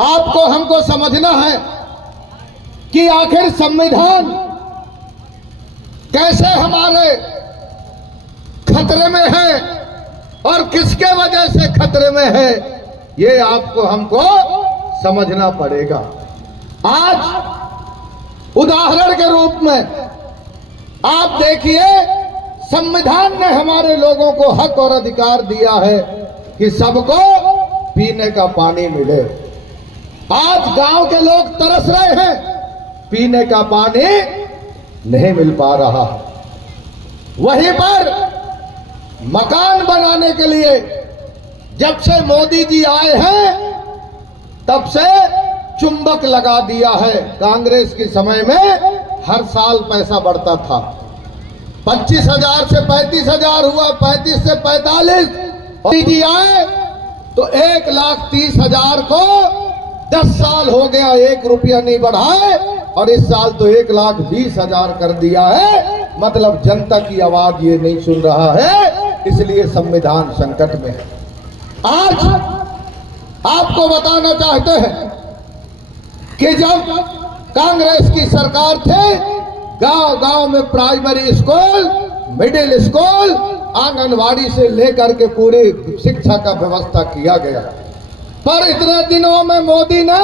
आपको हमको समझना है कि आखिर संविधान कैसे हमारे खतरे में है और किसके वजह से खतरे में है, ये आपको हमको समझना पड़ेगा। आज उदाहरण के रूप में आप देखिए, संविधान ने हमारे लोगों को हक और अधिकार दिया है कि सबको पीने का पानी मिले। आज गांव के लोग तरस रहे हैं, पीने का पानी नहीं मिल पा रहा। वहीं पर मकान बनाने के लिए जब से मोदी जी आए हैं तब से चुंबक लगा दिया है। कांग्रेस के समय में हर साल पैसा बढ़ता था, 25,000 से 35,000 हुआ, 35 से 45। मोदी जी आए तो 1,30,000 को 10 साल हो गया, 1 रुपया नहीं बढ़ाए, और इस साल तो 1,20,000 कर दिया है। मतलब जनता की आवाज ये नहीं सुन रहा है, इसलिए संविधान संकट में है। आज आपको बताना चाहते हैं कि जब कांग्रेस की सरकार थे, गांव गांव में primary school, middle school, anganwadi से लेकर के पूरी शिक्षा का व्यवस्था किया गया। पर इतने दिनों में मोदी ने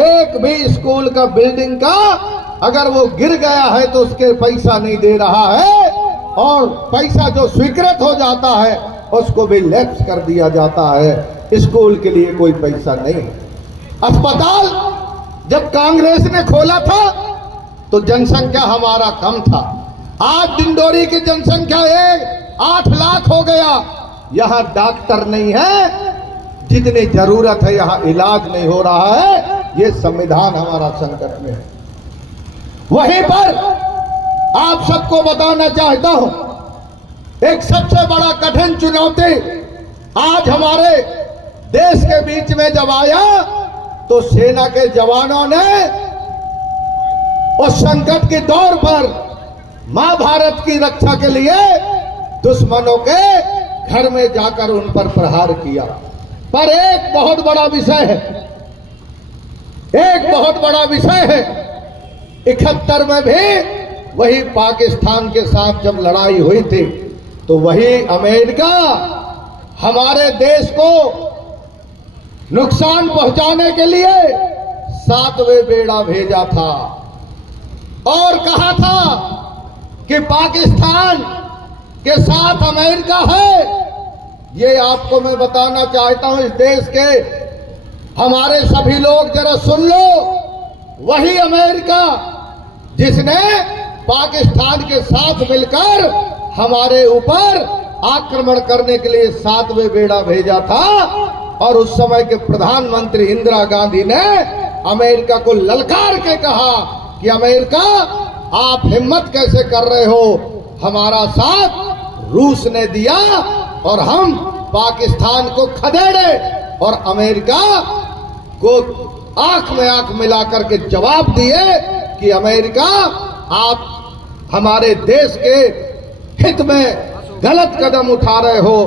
एक भी स्कूल का बिल्डिंग का अगर वो गिर गया है तो उसके पैसा नहीं दे रहा है, और पैसा जो स्वीकृत हो जाता है उसको भी लैप्स कर दिया जाता है। स्कूल के लिए कोई पैसा नहीं। अस्पताल जब कांग्रेस ने खोला था तो जनसंख्या हमारा कम था। आज दिंडोरी की जनसंख्या 8 लाख हो गया। यहाँ डॉक्टर नहीं है, जितनी जरूरत है यहाँ इलाज नहीं हो रहा है। ये संविधान हमारा संकट में है। वहीं पर आप सबको बताना चाहता हूं, एक सबसे बड़ा कठिन चुनौती आज हमारे देश के बीच में जब आया तो सेना के जवानों ने उस संकट के दौर पर मां भारत की रक्षा के लिए दुश्मनों के घर में जाकर उन पर प्रहार किया। पर एक बहुत बड़ा विषय है, एक बहुत बड़ा विषय है। 71 में भी वही पाकिस्तान के साथ जब लड़ाई हुई थी तो वही अमेरिका हमारे देश को नुकसान पहुंचाने के लिए 7वें बेड़ा भेजा था और कहा था कि पाकिस्तान के साथ अमेरिका है। ये आपको मैं बताना चाहता हूं, इस देश के हमारे सभी लोग जरा सुन लो, वही अमेरिका जिसने पाकिस्तान के साथ मिलकर हमारे ऊपर आक्रमण करने के लिए 7वें बेड़ा भेजा था, और उस समय के प्रधानमंत्री इंदिरा गांधी ने अमेरिका को ललकार के कहा कि अमेरिका आप हिम्मत कैसे कर रहे हो, हमारा साथ रूस ने दिया और हम पाकिस्तान को खदेड़े। और अमेरिका को आंख में आंख मिलाकर के जवाब दिए कि अमेरिका आप हमारे देश के हित में गलत कदम उठा रहे हो,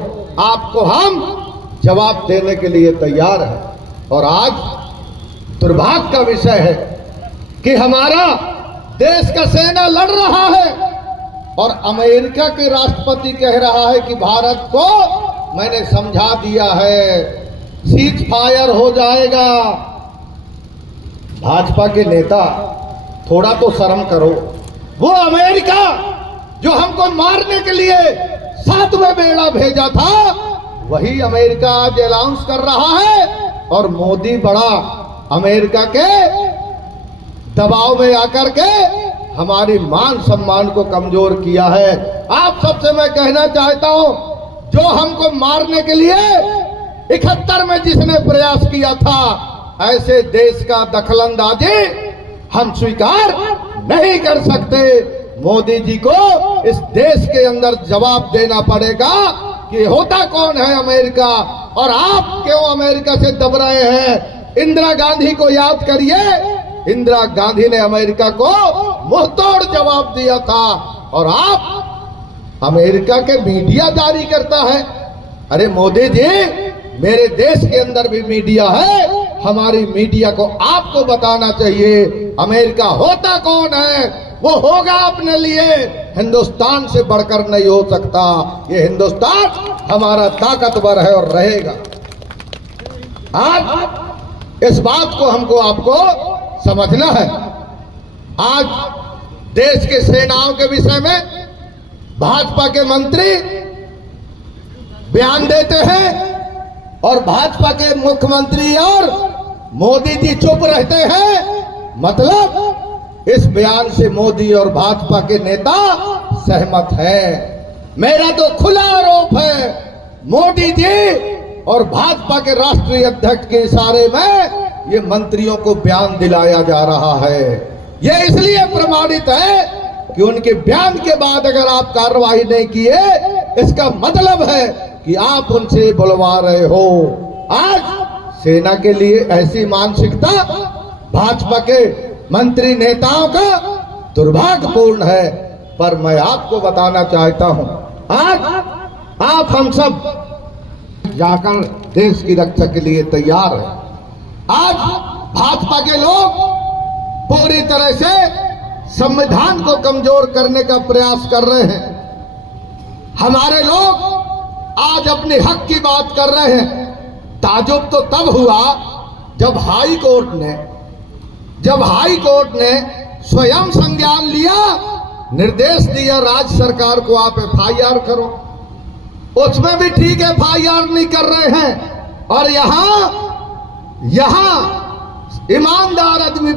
आपको हम जवाब देने के लिए तैयार हैं। और आज दुर्भाग्य का विषय है कि हमारा देश का सेना लड़ रहा है और अमेरिका के राष्ट्रपति कह रहा है कि भारत को मैंने समझा दिया है, सीज फायर हो जाएगा। भाजपा के नेता थोड़ा तो शर्म करो। वो अमेरिका जो हमको मारने के लिए 7वें बेड़ा भेजा था, वही अमेरिका आज अनाउंस कर रहा है, और मोदी बड़ा अमेरिका के दबाव में आकर के हमारी मान सम्मान को कमजोर किया है। आप सबसे मैं कहना चाहता हूं, जो हमको मारने के लिए 71 में जिसने प्रयास किया था, ऐसे देश का दखलंदाजी हम स्वीकार नहीं कर सकते। मोदी जी को इस देश के अंदर जवाब देना पड़ेगा कि होता कौन है अमेरिका, और आप क्यों अमेरिका से दब रहे हैं। इंदिरा गांधी को याद करिए, इंदिरा गांधी ने अमेरिका को मुंहतोड़ जवाब दिया था, और आप अमेरिका के मीडिया जारी करता है। अरे मोदी जी, मेरे देश के अंदर भी मीडिया है, हमारी मीडिया को आपको बताना चाहिए अमेरिका होता कौन है, वो होगा अपने लिए, हिंदुस्तान से बढ़कर नहीं हो सकता। ये हिंदुस्तान हमारा ताकतवर है और रहेगा। आज इस बात को हमको आपको समझना है। आज देश के सेनाओं के विषय में भाजपा के मंत्री बयान देते हैं और भाजपा के मुख्यमंत्री और मोदी जी चुप रहते हैं। मतलब इस बयान से मोदी और भाजपा के नेता सहमत हैं। मेरा तो खुला आरोप है, मोदी जी और भाजपा के राष्ट्रीय अध्यक्ष के इशारे में ये मंत्रियों को बयान दिलाया जा रहा है। ये इसलिए प्रमाणित है कि उनके बयान के बाद अगर आप कार्रवाई नहीं किए, इसका मतलब है कि आप उनसे बुलवा रहे हो। आज सेना के लिए ऐसी मानसिकता भाजपा के मंत्री नेताओं का दुर्भाग्यपूर्ण है। पर मैं आपको बताना चाहता हूं, आज आप हम सब जाकर देश की रक्षा के लिए तैयार हैं। आज भाजपा के लोग पूरी तरह से संविधान को कमजोर करने का प्रयास कर रहे हैं। हमारे लोग आज अपने हक की बात कर रहे हैं। ताजुब तो तब हुआ जब हाई कोर्ट ने स्वयं संज्ञान लिया, निर्देश दिया राज्य सरकार को आप FIR करो। उसमें भी ठीक है, FIR नहीं कर रहे हैं। और यहां ईमानदार आदमी